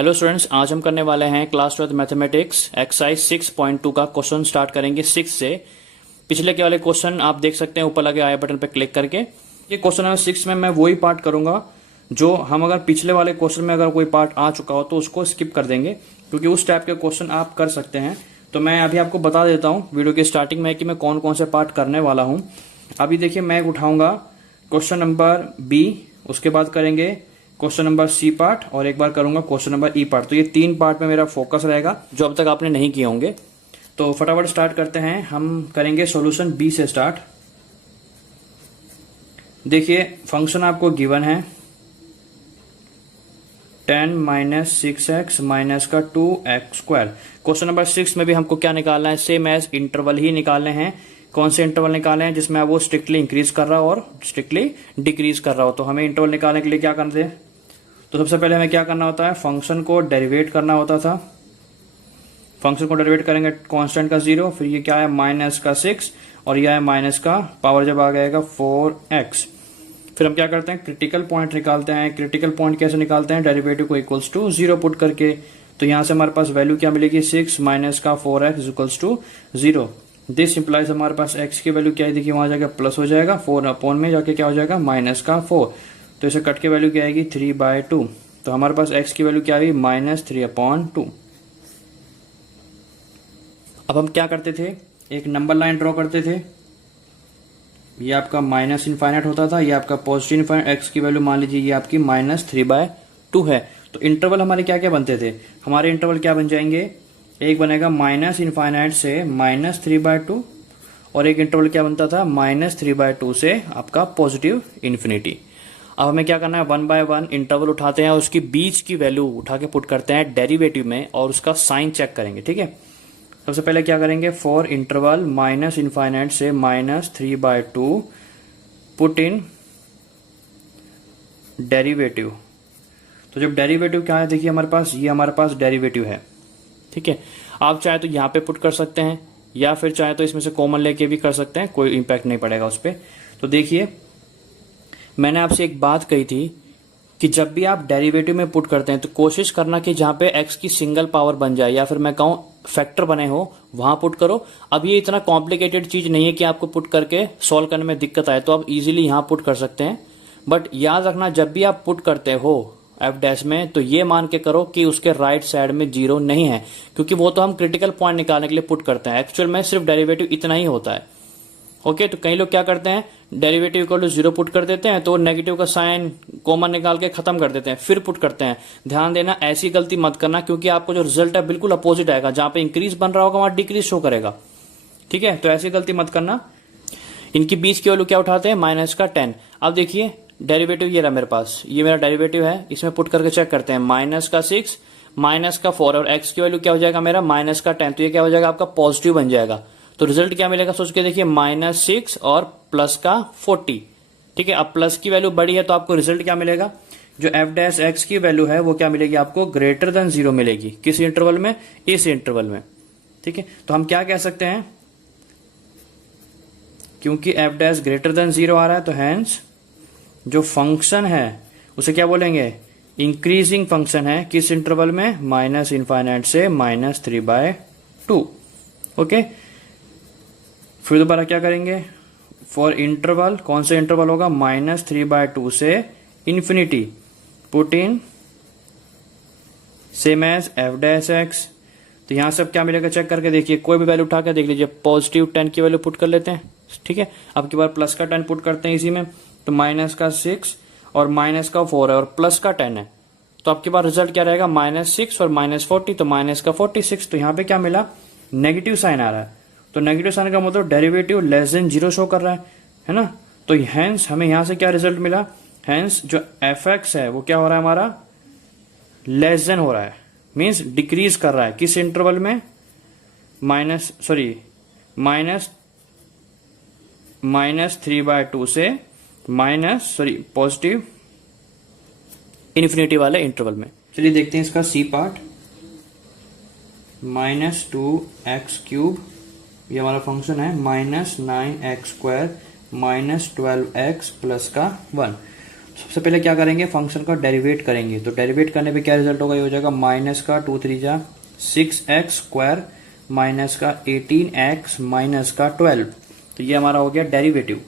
Hello students, आज हम करने वाले हैं क्लास 12 मैथमेटिक्स एक्सरसाइज 6.2 का क्वेश्चन स्टार्ट करेंगे 6 से। पिछले के वाले क्वेश्चन आप देख सकते हैं ऊपर लगे आई बटन पर क्लिक करके। ये क्वेश्चन नंबर 6 में मैं वही पार्ट करूंगा जो हम अगर पिछले वाले क्वेश्चन में अगर कोई पार्ट आ चुका हो तो उसको स्किप कर देंगे, क्योंकि उस टाइप के क्वेश्चन आप कर सकते हैं। तो मैं अभी आपको बता देता हूँ वीडियो की स्टार्टिंग में कि मैं कौन कौन से पार्ट करने वाला हूँ। अभी देखिए, मैं उठाऊंगा क्वेश्चन नंबर बी, उसके बाद करेंगे क्वेश्चन नंबर सी पार्ट और एक बार करूंगा क्वेश्चन नंबर ई पार्ट। तो ये 3 पार्ट में मेरा फोकस रहेगा जो अब तक आपने नहीं किए होंगे। तो फटाफट स्टार्ट करते हैं। हम करेंगे सॉल्यूशन बी से स्टार्ट। देखिए, फंक्शन आपको गिवन है 10 माइनस 6x माइनस का 2x स्क्वायर। क्वेश्चन नंबर 6 में भी हमको क्या निकालना है, सेम एज इंटरवल ही निकालने हैं। कौन से इंटरवल निकाले हैं जिसमें वो स्ट्रिक्टली इंक्रीज कर रहा हो और स्ट्रिक्टली डिक्रीज कर रहा हो। तो हमें इंटरवल निकालने के लिए क्या करना है, तो सबसे पहले हमें क्या करना होता है, फंक्शन को डेरिवेट करना होता था। फंक्शन को डेरिवेट करेंगे कांस्टेंट का 0, फिर ये क्या है माइनस का 6 और यह है माइनस का पावर जब आ जाएगा 4x। फिर हम क्या करते हैं, क्रिटिकल पॉइंट निकालते हैं। क्रिटिकल पॉइंट कैसे निकालते हैं, डेरिवेटिव को इक्वल्स टू 0 पुट करके। तो यहां से हमारे पास वैल्यू क्या मिलेगी, 6 माइनस का 4x equals to 0। This implies हमारे पास x की वैल्यू क्या है, देखिए वहां जाकर प्लस हो जाएगा, 4 अपॉन में जाके क्या हो जाएगा माइनस का 4। तो इसे कट के वैल्यू क्या आएगी 3/2। तो हमारे पास x की वैल्यू क्या आई माइनस 3/2। अब हम क्या करते थे, एक नंबर लाइन ड्रॉ करते थे। ये आपका माइनस इनफाइनाइट होता था, ये आपका पॉजिटिव इनफाइनाइट। x की वैल्यू मान लीजिए ये आपकी माइनस 3/2 है। तो इंटरवल हमारे क्या क्या बनते थे, हमारे इंटरवल क्या बन जाएंगे, एक बनेगा माइनस इनफाइनाइट से माइनस 3/2 और एक इंटरवल क्या बनता था माइनस 3/2 से आपका पॉजिटिव इन्फिनिटी। अब हमें क्या करना है, 1 बाय 1 इंटरवल उठाते हैं और उसकी बीच की वैल्यू उठा के पुट करते हैं डेरिवेटिव में और उसका साइन चेक करेंगे। ठीक है, सबसे पहले क्या करेंगे, फॉर इंटरवल माइनस इनफाइनाइट से माइनस 3/2 पुट इन डेरिवेटिव। तो जब डेरिवेटिव क्या है, देखिए हमारे पास ये हमारे पास डेरिवेटिव है। ठीक है, आप चाहे तो यहां पे पुट कर सकते हैं या फिर चाहे तो इसमें से कॉमन लेके भी कर सकते हैं, कोई इंपैक्ट नहीं पड़ेगा उस पर। तो देखिए, मैंने आपसे एक बात कही थी कि जब भी आप डेरिवेटिव में पुट करते हैं तो कोशिश करना कि जहां पे x की सिंगल पावर बन जाए या फिर मैं कहूं फैक्टर बने हो वहां पुट करो। अब ये इतना कॉम्प्लिकेटेड चीज नहीं है कि आपको पुट करके सॉल्व करने में दिक्कत आए, तो आप इजीली यहां पुट कर सकते हैं। बट याद रखना, जब भी आप पुट करते हो एफ डैश में तो ये मान के करो कि उसके राइट साइड में 0 नहीं है, क्योंकि वो तो हम क्रिटिकल पॉइंट निकालने के लिए पुट करते हैं। एक्चुअल में सिर्फ डेरिवेटिव इतना ही होता है। ओके, तो कई लोग क्या करते हैं, डेरिवेटिव इक्वल टू 0 पुट कर देते हैं तो नेगेटिव का साइन कॉमन निकाल के खत्म कर देते हैं, फिर पुट करते हैं। ध्यान देना, ऐसी गलती मत करना, क्योंकि आपको जो रिजल्ट है बिल्कुल अपोजिट आएगा। जहां पे इंक्रीज बन रहा होगा वहां डिक्रीज शो करेगा। ठीक है, तो ऐसी गलती मत करना। इनकी बीच की वैल्यू क्या उठाते हैं, माइनस का 10। अब देखिए डेरिवेटिव ये रहा मेरे पास, ये मेरा डेरिवेटिव है, इसमें पुट करके चेक करते हैं। माइनस का 6 माइनस का 4 और x की वैल्यू क्या हो जाएगा मेरा माइनस का 10, तो ये क्या हो जाएगा आपका पॉजिटिव बन जाएगा। तो रिजल्ट क्या मिलेगा सोच के देखिए, माइनस 6 और प्लस का 40। ठीक है, अब प्लस की वैल्यू बड़ी है तो आपको रिजल्ट क्या मिलेगा, जो एफ डैश एक्स की वैल्यू है वो क्या मिलेगी आपको, ग्रेटर देन 0 मिलेगी। किस इंटरवल में, इस इंटरवल में। ठीक है, तो हम क्या कह सकते हैं, क्योंकि एफ डैश ग्रेटर देन 0 आ रहा है तो हैंस जो फंक्शन है उसे क्या बोलेंगे, इंक्रीजिंग फंक्शन है। किस इंटरवल में, माइनस इनफाइनाइट से माइनस 3/2। ओके, फिर दोबारा क्या करेंगे, फॉर इंटरवल, कौन सा इंटरवल होगा, माइनस 3/2 से infinity, put in same as f dash x. तो यहां से अब क्या मिलेगा चेक करके देखिए, कोई भी वैल्यू उठा के देख लीजिए। पॉजिटिव 10 की वैल्यू पुट कर लेते हैं। ठीक है, अब की बार प्लस का 10 पुट करते हैं इसी में, तो माइनस का 6 और माइनस का 4 है और प्लस का 10 है। तो आपके पास रिजल्ट क्या रहेगा, माइनस 6 और माइनस 40, तो माइनस का 46। तो यहाँ पे क्या मिला, नेगेटिव साइन आ रहा है। तो नेगेटिव साइन का मतलब डेरिवेटिव लेस देन 0 शो कर रहा है ना। तो हैंस हमें यहां से क्या रिजल्ट मिला, हैंस जो एफ एक्स है वो क्या हो रहा है हमारा, लेस देन हो रहा है, मीन्स डिक्रीज कर रहा है। किस इंटरवल में, माइनस 3/2 से पॉजिटिव इन्फिनिटी वाले इंटरवल में। चलिए देखते हैं इसका सी पार्ट। -2x³ ये हमारा फंक्शन है, -9x² -12x प्लस का 1। सबसे पहले क्या करेंगे, फंक्शन का डेरिवेट करेंगे। तो डेरिवेट करने पे क्या रिजल्ट होगा, ये हो जाएगा माइनस का 2 3 जा 6x स्क्वायर माइनस का 18x माइनस का 12। तो ये हमारा हो गया डेरिवेटिव।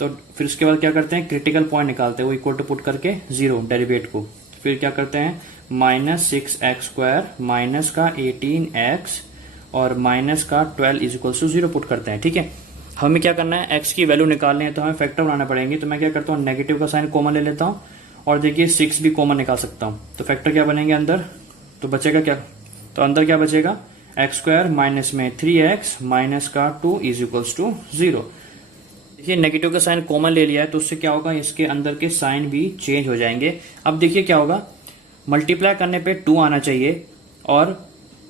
तो फिर उसके बाद क्या करते हैं, क्रिटिकल पॉइंट निकालते हैं, वो इक्वल टू पुट करके 0 डेरिवेट को। फिर क्या करते हैं, माइनस 6x स्क्वायर माइनस का 18x और माइनस का 12 इज इक्वल टू 0 पुट करते हैं। ठीक है, हमें क्या करना है, x की वैल्यू निकालनी है तो हमें फैक्टर बनाना पड़ेंगे। तो मैं क्या करता हूँ, नेगेटिव का साइन कॉमन ले लेता हूँ और देखिए 6 भी कॉमन निकाल सकता हूँ। तो फैक्टर क्या बनेंगे अंदर, तो बचेगा क्या, तो अंदर क्या बचेगा, एक्स स्क्वायर माइनस में 3x माइनस का 2 इज इक्वल्स टू 0। देखिए नेगेटिव का साइन कॉमन ले लिया है तो उससे क्या होगा, इसके अंदर के साइन भी चेंज हो जाएंगे। अब देखिए क्या होगा, मल्टीप्लाई करने पे 2 आना चाहिए और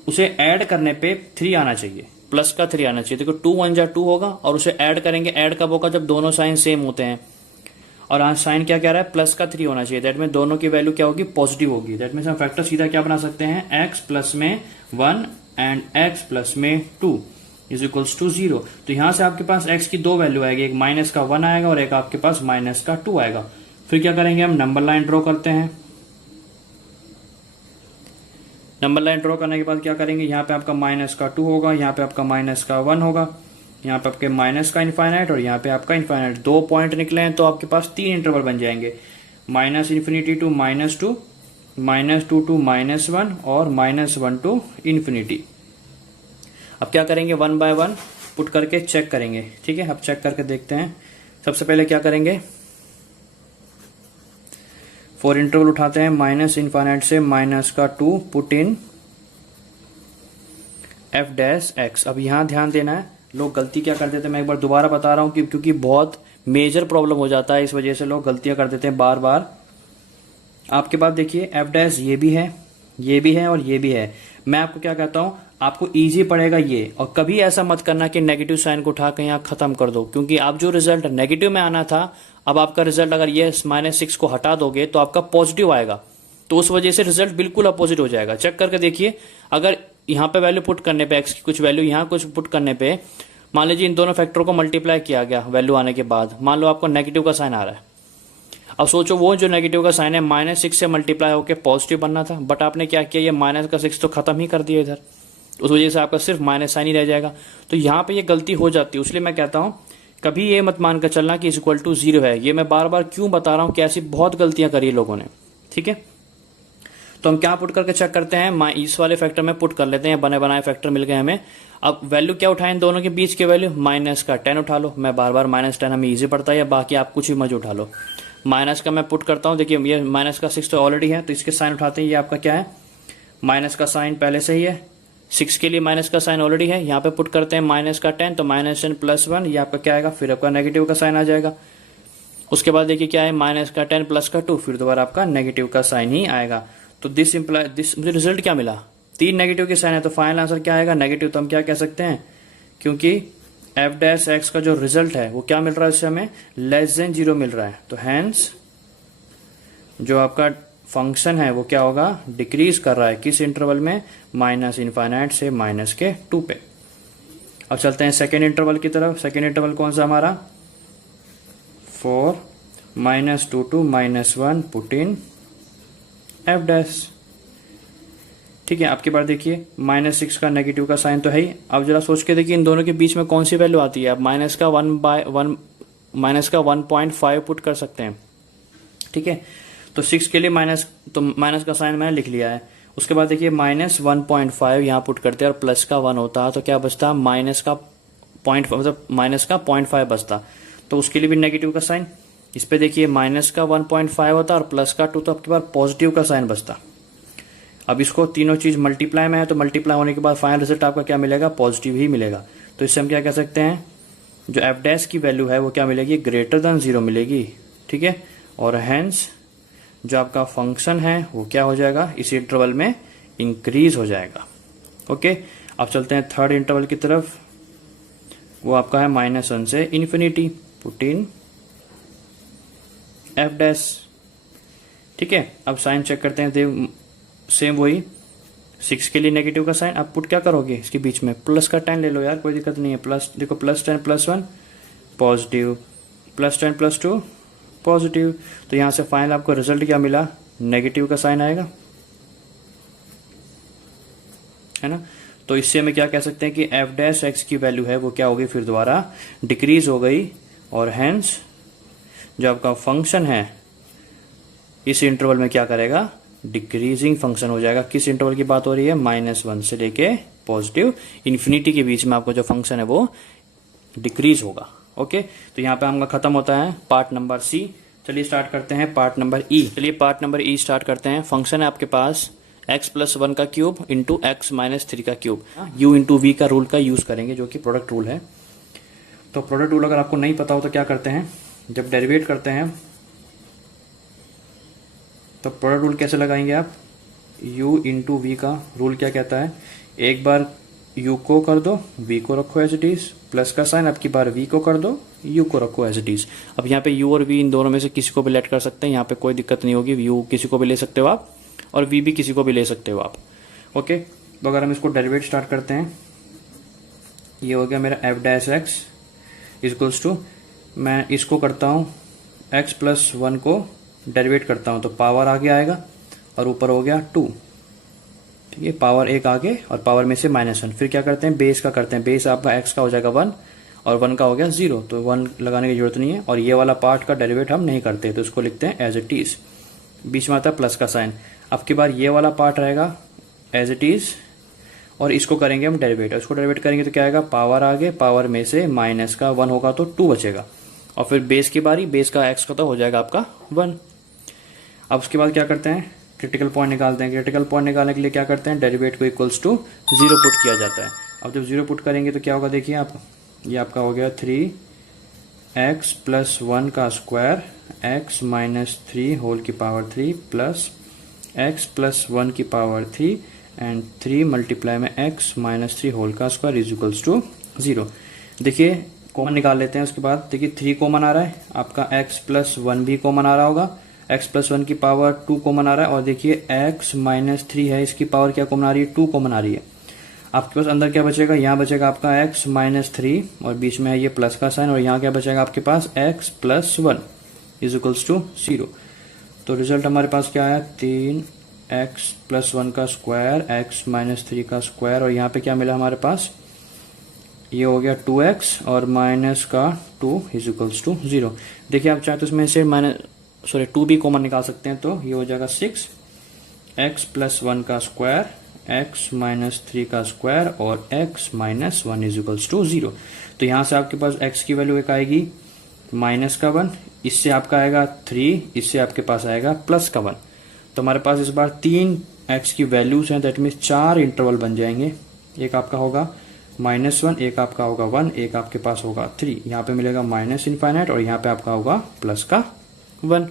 उसे ऐड करने पे 3 आना चाहिए, प्लस का 3 आना चाहिए। देखो 2 1 जा 2 होगा और उसे ऐड करेंगे, ऐड कब होगा, जब दोनों साइन सेम होते हैं। और आज साइन क्या कह रहा है, प्लस का 3 होना चाहिए। दैट में दोनों की वैल्यू क्या होगी, पॉजिटिव होगी। दैट में हम फैक्टर सीधा क्या बना सकते हैं, x प्लस में 1 एंड x प्लस में 2 इज इक्वल्स टू 0। तो यहां से आपके पास x की 2 वैल्यू आएगी, एक माइनस का 1 आएगा और एक आपके पास माइनस का 2 आएगा। फिर क्या करेंगे, हम नंबर लाइन ड्रॉ करते हैं। नंबर लाइन ड्रॉ करने के बाद क्या करेंगे, यहाँ पे आपका माइनस का 2 होगा, यहाँ पे आपका माइनस का 1 होगा, यहाँ पे आपके माइनस का इनफाइनाइट और यहाँ पे आपका इनफाइनाइट। 2 पॉइंट निकले हैं तो आपके पास 3 इंटरवल बन जाएंगे, माइनस इन्फिनिटी टू -2, -2 टू -1 और -1 टू इन्फिनिटी। अब क्या करेंगे, 1 बाय 1 पुट करके चेक करेंगे। ठीक है, अब चेक करके देखते हैं। सबसे पहले क्या करेंगे, 4 इंटरवल उठाते हैं, माइनस इनफाइनाइट से माइनस का 2 put in f dash x। अब यहां ध्यान देना है, लोग गलती क्या कर देते हैं, मैं एक बार दोबारा बता रहा हूं कि क्योंकि बहुत मेजर प्रॉब्लम हो जाता है, इस वजह से लोग गलतियां कर देते हैं बार बार। आपके पास देखिए f डैश ये भी है, ये भी है और ये भी है। मैं आपको क्या कहता हूं, आपको इजी पड़ेगा ये, और कभी ऐसा मत करना कि नेगेटिव साइन को उठा के यहां खत्म कर दो, क्योंकि आप जो रिजल्ट नेगेटिव में आना था, अब आपका रिजल्ट अगर ये -6 को हटा दोगे तो आपका पॉजिटिव आएगा। तो उस वजह से रिजल्ट बिल्कुल अपोजिट हो जाएगा। चेक करके देखिए, अगर यहाँ पे वैल्यू पुट करने पे, x की कुछ वैल्यू यहाँ कुछ पुट करने पे, मान लीजिए इन दोनों फैक्टरों को मल्टीप्लाई किया गया वैल्यू आने के बाद, मान लो आपको नेगेटिव का साइन आ रहा है। अब सोचो वो जो नेगेटिव का साइन है -6 से मल्टीप्लाई होकर पॉजिटिव बनना था, बट आपने क्या किया, ये माइनस का 6 तो खत्म ही कर दिया इधर, उस वजह से आपका सिर्फ माइनस साइन ही रह जाएगा। तो यहाँ पे ये गलती हो जाती है, इसलिए मैं कहता हूँ कभी ये मत मान कर चलना कि इक्वल टू 0 है। ये मैं बार बार क्यों बता रहा हूँ कि ऐसी बहुत गलतियां करी लोगों ने। ठीक है, तो हम क्या पुट करके चेक करते हैं, इस वाले फैक्टर में पुट कर लेते हैं, बने बनाए फैक्टर मिल गए हमें। अब वैल्यू क्या उठाएं, दोनों के बीच के वैल्यू, माइनस का 10 उठा लो। मैं बार बार -10 हमें इजी पड़ता है, या बाकी आप कुछ भी मज उठा लो। माइनस का मैं पुट करता हूँ, देखिए ये माइनस का 6 तो ऑलरेडी है, तो इसके साइन उठाते हैं। ये आपका क्या है, माइनस का साइन पहले से ही है, 6 के लिए माइनस का साइन ऑलरेडी है। यहाँ पे पुट करते हैं माइनस का 10, तो -10 + 1, ये आपका क्या आएगा, फिर आपका नेगेटिव का साइन आ जाएगा। उसके बाद देखिए क्या है, माइनस का 10 + का 2, फिर दोबारा आपका नेगेटिव का साइन ही आएगा। तो दिस मुझे रिजल्ट क्या मिला, 3 नेगेटिव के साइन है, तो फाइनल आंसर क्या आएगा, नेगेटिव। तो हम क्या कह सकते हैं, क्योंकि f डैश x का जो रिजल्ट है वो क्या मिल रहा है, उससे हमें <0 मिल रहा है। तो हैंस जो आपका फंक्शन है वो क्या होगा, डिक्रीज कर रहा है, किस इंटरवल में, -∞ से -2 पे। अब चलते हैं सेकेंड इंटरवल की तरफ। सेकेंड इंटरवल कौन सा हमारा, 4 -2 to -1 put in f dash. ठीक है, आपके पास देखिए -6 का नेगेटिव का साइन तो है ही। अब जरा सोच के देखिए इन दोनों के बीच में कौन सी वैल्यू आती है। आप माइनस का 1.5 पुट कर सकते हैं। ठीक है, तो 6 के लिए माइनस, तो माइनस का साइन मैंने लिख लिया है। उसके बाद देखिए -1.5 यहाँ पुट करते हैं और प्लस का 1 होता, तो क्या बचता, माइनस का 0.5 बचता। तो उसके लिए भी नेगेटिव का साइन। इस पे देखिए माइनस का 1.5 होता और प्लस का 2, तो आपके पास पॉजिटिव का साइन बचता। अब इसको तीनों चीज मल्टीप्लाई में है, तो मल्टीप्लाई होने के बाद फाइनल रिजल्ट आपका क्या मिलेगा, पॉजिटिव ही मिलेगा। तो इससे हम क्या कह सकते हैं, जो f डैश की वैल्यू है वो क्या मिलेगी, >0 मिलेगी। ठीक है, और हैंस जो आपका फंक्शन है वो क्या हो जाएगा, इस इंटरवल में इंक्रीज हो जाएगा। ओके, अब चलते हैं थर्ड इंटरवल की तरफ। वो आपका है -1 से ∞, पुट इन f डैश। ठीक है, अब साइन चेक करते हैं, सेम वही 6 के लिए नेगेटिव का साइन। आप पुट क्या करोगे, इसके बीच में प्लस का 10 ले लो यार, कोई दिक्कत नहीं है। प्लस देखो, +10 + 1 पॉजिटिव, +10 + 2 पॉजिटिव। तो यहां से फाइनल आपको रिजल्ट क्या मिला, नेगेटिव का साइन आएगा, है ना। तो इससे हमें क्या कह सकते हैं कि एफ डैश एक्स की वैल्यू है वो क्या होगी, फिर दोबारा डिक्रीज हो गई, और हेंस जो आपका फंक्शन है इस इंटरवल में क्या करेगा, डिक्रीजिंग फंक्शन हो जाएगा। किस इंटरवल की बात हो रही है, -1 से लेके पॉजिटिव इन्फिनिटी के बीच में आपका जो फंक्शन है वो डिक्रीज होगा। ओके, तो यहाँ पे आपका खत्म होता है पार्ट नंबर सी। चलिए स्टार्ट करते हैं पार्ट नंबर ई। चलिए पार्ट नंबर ई स्टार्ट करते हैं। फंक्शन है आपके पास x+1 का क्यूब इंटू x - 3 का क्यूब। u इंटू वी का रूल का यूज करेंगे जो कि प्रोडक्ट रूल है। तो प्रोडक्ट रूल अगर आपको नहीं पता हो तो क्या करते हैं, जब डेरिवेट करते हैं तो प्रोडक्ट रूल कैसे लगाएंगे आप, u इंटू वी का रूल क्या कहता है, एक बार u को कर दो, v को रखो एज इट इज, प्लस का साइन अब की बार v को कर दो, u को रखो एज इट इज। अब यहाँ पे u और v इन दोनों में से किसी को भी लेट कर सकते हैं, यहाँ पे कोई दिक्कत नहीं होगी, u किसी को भी ले सकते हो आप और v भी किसी को भी ले सकते हो आप। ओके, तो अगर हम इसको डेरिवेट स्टार्ट करते हैं, ये हो गया मेरा f dash x equals to, मैं इसको करता हूँ x+1 को डेरिवेट करता हूँ तो पावर आगे आएगा और ऊपर हो गया 2, ठीक है, पावर 1 आगे और पावर में से -1। फिर क्या करते हैं, बेस का करते हैं, बेस आपका x का हो जाएगा 1 और 1 का हो गया 0, तो 1 लगाने की जरूरत नहीं है। और ये वाला पार्ट का डेरिवेट हम नहीं करते तो इसको लिखते हैं एज इट इज, बीच में आता है प्लस का साइन। अब की बार ये वाला पार्ट रहेगा एज इट इज और इसको करेंगे हम डेरिवेट, इसको डेरिवेट करेंगे तो क्या आएगा, पावर आगे, पावर में से माइनस का 1 होगा तो 2 बचेगा, और फिर बेस की बारी, बेस का x का तो हो जाएगा आपका 1। अब उसके बाद क्या करते हैं, क्रिटिकल पॉइंट निकालते हैं। क्रिटिकल पॉइंट निकालने के लिए क्या करते हैं, डेरिवेट को इक्वल्स टू 0 पुट किया जाता है। अब जब 0 पुट करेंगे तो क्या होगा, देखिए आप, ये आपका हो गया 3x+1 का स्क्वायर x - 3 होल की पावर 3 प्लस x+1 की पावर 3 एंड 3 मल्टीप्लाई में x - 3 होल का स्क्वायर इज इक्वल्स टू 0। देखिए कॉमन निकाल लेते हैं। उसके बाद देखिए 3 कॉमन आ रहा है, आपका x+1 भी कॉमन आ रहा होगा, x+1 की पावर 2 कॉमन आ रहा है, और देखिए x - 3 है, इसकी पावर क्या कॉमन आ रही है, 2 कॉमन आ रही है। आपके पास अंदर क्या बचेगा, यहाँ बचेगा आपका x - 3 और बीच में है ये प्लस का साइन, और यहाँ क्या बचेगा आपके पास x+1 इज इक्वल्स टू 0। तो रिजल्ट हमारे पास क्या आया, 3x+1 का स्क्वायर x - 3 का स्क्वायर, और यहाँ पे क्या मिला हमारे पास, ये हो गया 2x और माइनस का 2 इज इक्वल्स टू 0। देखिए आप चाहे तो इसमें से 2 भी कॉमन निकाल सकते हैं, तो ये हो जाएगा 6x+1 का स्क्वायर x - 3 का स्क्वायर और x - 1 इज इक्वल्स टू 0। तो यहाँ से आपके पास x की वैल्यू एक आएगी माइनस का 1, इससे आपका आएगा 3, इससे आपके पास आएगा प्लस का 1। तो हमारे पास इस बार 3 x की वैल्यूज हैं, दैट मीन्स 4 इंटरवल बन जाएंगे। एक आपका होगा -1, एक आपका होगा 1, एक आपके पास होगा 3, यहाँ पे मिलेगा -∞ और यहाँ पे आपका होगा प्लस का 1।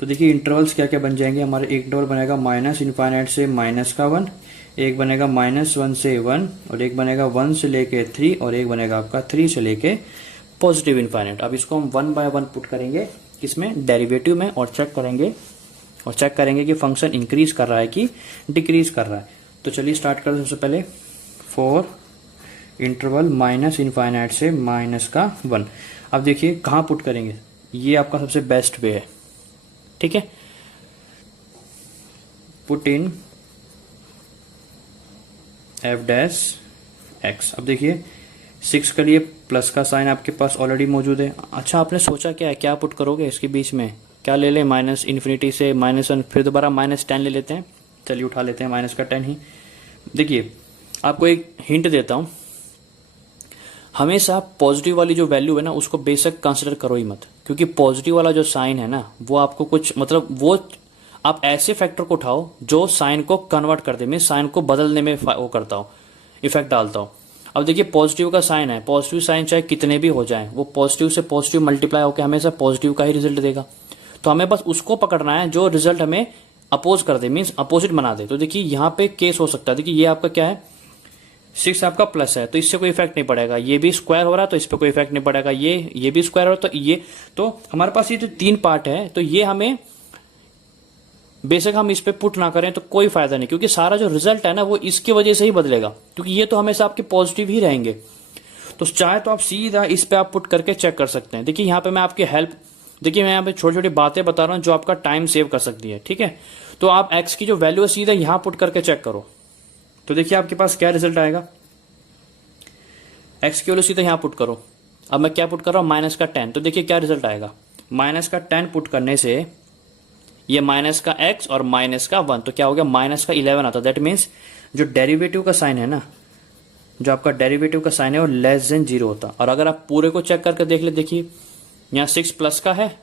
तो देखिए इंटरवल्स क्या क्या बन जाएंगे हमारे, एक इंटरवल बनेगा -∞ से माइनस का 1, एक बनेगा -1 से 1, और एक बनेगा 1 से लेके 3, और एक बनेगा आपका 3 से लेके पॉजिटिव इनफाइनाइट। अब इसको हम 1 बाय 1 पुट करेंगे किसमें, डेरिवेटिव में, और चेक करेंगे कि फंक्शन इंक्रीज कर रहा है कि डिक्रीज कर रहा है। तो चलिए स्टार्ट करते हैं। सबसे पहले फॉर इंटरवल -∞ से -1। अब देखिए कहाँ पुट करेंगे, ये आपका सबसे बेस्ट वे है, ठीक है। Put in F dash x. अब देखिए 6 के लिए प्लस का साइन आपके पास ऑलरेडी मौजूद है। अच्छा, आपने सोचा क्या है, क्या पुट करोगे इसके बीच में, क्या ले लें, -∞ से -1, फिर दोबारा -10 ले लेते हैं। चलिए उठा लेते हैं माइनस का 10 ही। देखिए आपको एक हिंट देता हूं, हमेशा पॉजिटिव वाली जो वैल्यू है ना उसको बेशक कंसिडर करो ही मत, क्योंकि पॉजिटिव वाला जो साइन है ना वो आपको कुछ मतलब, वो आप ऐसे फैक्टर को उठाओ जो साइन को कन्वर्ट कर दे, मैं साइन को बदलने में वो करता हूं, इफेक्ट डालता हूं। अब देखिए पॉजिटिव का साइन है, पॉजिटिव साइन चाहे कितने भी हो जाए वो पॉजिटिव से पॉजिटिव मल्टीप्लाई होकर हमेशा पॉजिटिव का ही रिजल्ट देगा। तो हमें बस उसको पकड़ना है जो रिजल्ट हमें अपोज कर दे, मीन्स अपोजिट बना दे। तो देखिए यहाँ पे केस हो सकता है, देखिए ये आपका क्या है, 6 आपका प्लस है तो इससे कोई इफेक्ट नहीं पड़ेगा, ये भी स्क्वायर हो रहा है तो इस पर कोई इफेक्ट नहीं पड़ेगा, ये भी स्क्वायर हो रहा है तो ये, तो हमारे पास ये जो 3 पार्ट है तो ये हमें बेशक हम इस पे पुट ना करें तो कोई फायदा नहीं, क्योंकि सारा जो रिजल्ट है ना वो इसकी वजह से ही बदलेगा, क्योंकि ये तो हमेशा आपके पॉजिटिव ही रहेंगे। तो चाहे तो आप सीधा इस पे आप पुट करके चेक कर सकते हैं। देखिए यहाँ पे मैं आपकी हेल्प देखिए मैं यहाँ पे छोटी छोटी बातें बता रहा हूँ जो आपका टाइम सेव कर सकती है, ठीक है। तो आप एक्स की जो वैल्यू है सीधा यहां पुट करके चेक करो, तो देखिए आपके पास क्या रिजल्ट आएगा। एक्स की वैल्यू सीधा यहां पुट करो। अब मैं क्या पुट कर रहा हूं, -10, तो देखिए क्या रिजल्ट आएगा। -10 पुट करने से ये -x और -1, तो क्या हो गया, -11 आता। दैट मीन्स जो डेरिवेटिव का साइन है ना, जो आपका डेरिवेटिव का साइन है वो <0 होता। और अगर आप पूरे को चेक करके देख ले, देखिए यहाँ 6 प्लस का है,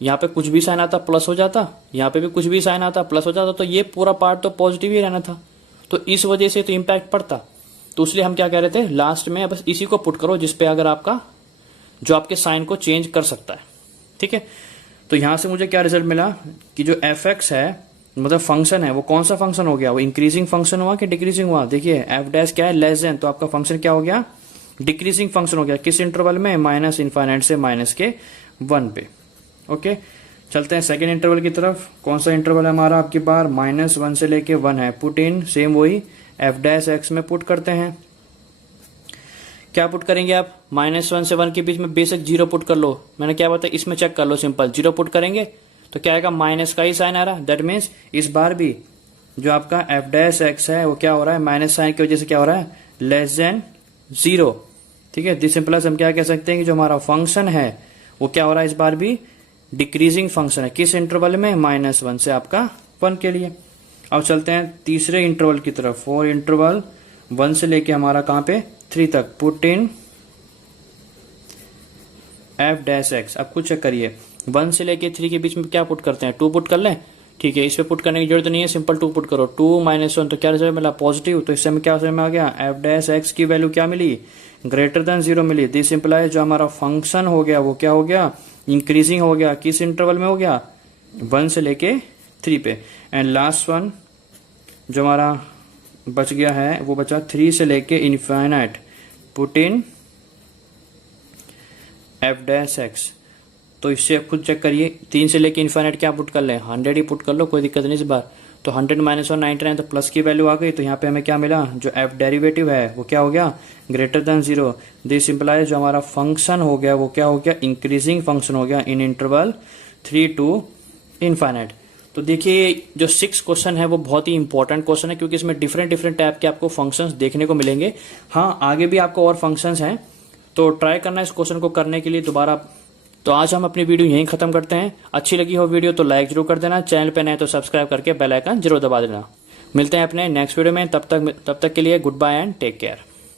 यहाँ पे कुछ भी साइन आता प्लस हो जाता, यहाँ पे भी कुछ भी साइन आता प्लस हो जाता, तो ये पूरा पार्ट तो पॉजिटिव ही रहना था, तो इस वजह से तो इम्पैक्ट पड़ता। तो इसलिए हम क्या कह रहे थे, लास्ट में बस इसी को पुट करो जिसपे अगर आपका जो आपके साइन को चेंज कर सकता है, ठीक है। तो यहां से मुझे क्या रिजल्ट मिला कि जो एफ एक्स है, मतलब फंक्शन है, वो कौन सा फंक्शन हो गया, वो इंक्रीजिंग फंक्शन हुआ कि डिक्रीजिंग हुआ। देखिए एफ डैश क्या है, लेस देन, तो आपका फंक्शन क्या हो गया, डिक्रीजिंग फंक्शन हो गया। किस इंटरवल में, -∞ से -1 पे। ओके, चलते हैं सेकेंड इंटरवल की तरफ। कौन सा इंटरवल है हमारा आपकी बार, -1 से लेके 1 है। पुट इन सेम वही एफ डैश एक्स में पुट करते हैं। क्या पुट करेंगे आप, -1 से 1 के बीच में बेसिक 0 पुट कर लो। मैंने क्या बताया, इसमें चेक कर लो, सिंपल 0 पुट करेंगे तो क्या आएगा, माइनस का ही साइन आ रहा है। दैट मीन्स इस बार भी जो आपका एफ डैश एक्स है वो क्या हो रहा है, माइनस साइन की वजह से क्या हो रहा है, <0। ठीक है, दिस प्लस हम क्या कह सकते हैं कि जो हमारा फंक्शन है वो क्या हो रहा है, इस बार भी डिक्रीजिंग फंक्शन है। किस इंटरवल में, -1 से आपका 1 के लिए। अब चलते हैं तीसरे इंटरवल की तरफ। फॉर इंटरवल 1 से लेके हमारा कहां पे, 3 तक। Put in F dash x. अब कुछ चेक करिए, 1 से लेके 3 के बीच में क्या पुट करते हैं, 2 पुट कर लें, ठीक है। इस पे पुट करने की जरूरत नहीं है, सिंपल 2 पुट करो। 2 - 1 तो क्या रिजल्ट मिला, पॉजिटिव। तो इससे हमें क्या समझ में आ गया, एफ डैश एक्स की वैल्यू क्या मिली, >0 मिली। दिस इंप्लाइज जो हमारा फंक्शन हो गया वो क्या हो गया, इंक्रीजिंग हो गया। किस इंटरवल में हो गया, 1 से लेके 3 पे। एंड लास्ट वन जो हमारा बच गया है वो बचा 3 से लेके infinite. Put in F dash x. तो इससे खुद चेक करिए, 3 से लेके इनफाइनाइट क्या पुट कर लें, 100 ही पुट कर लो, कोई दिक्कत नहीं इस बार। तो 100 - 1 99, तो प्लस की वैल्यू आ गई। तो यहाँ पे हमें क्या मिला, जो एफ डेरिवेटिव है वो क्या हो गया, >0। दिस इंप्लाइज जो हमारा फंक्शन हो गया वो क्या हो गया, इंक्रीजिंग फंक्शन हो गया इन इंटरवल 3 to इनफाइनाइट। तो देखिए जो 6 क्वेश्चन है वो बहुत ही इंपॉर्टेंट क्वेश्चन है, क्योंकि इसमें डिफरेंट टाइप के आपको फंक्शंस देखने को मिलेंगे। हाँ, आगे भी आपको और फंक्शंस हैं, तो ट्राई करना इस क्वेश्चन को करने के लिए दोबारा। तो आज हम अपनी वीडियो यहीं खत्म करते हैं। अच्छी लगी हो वीडियो तो लाइक जरूर कर देना, चैनल पे नए तो सब्सक्राइब करके बेल आइकन जरूर दबा देना। मिलते हैं अपने नेक्स्ट वीडियो में, तब तक के लिए goodbye and take care.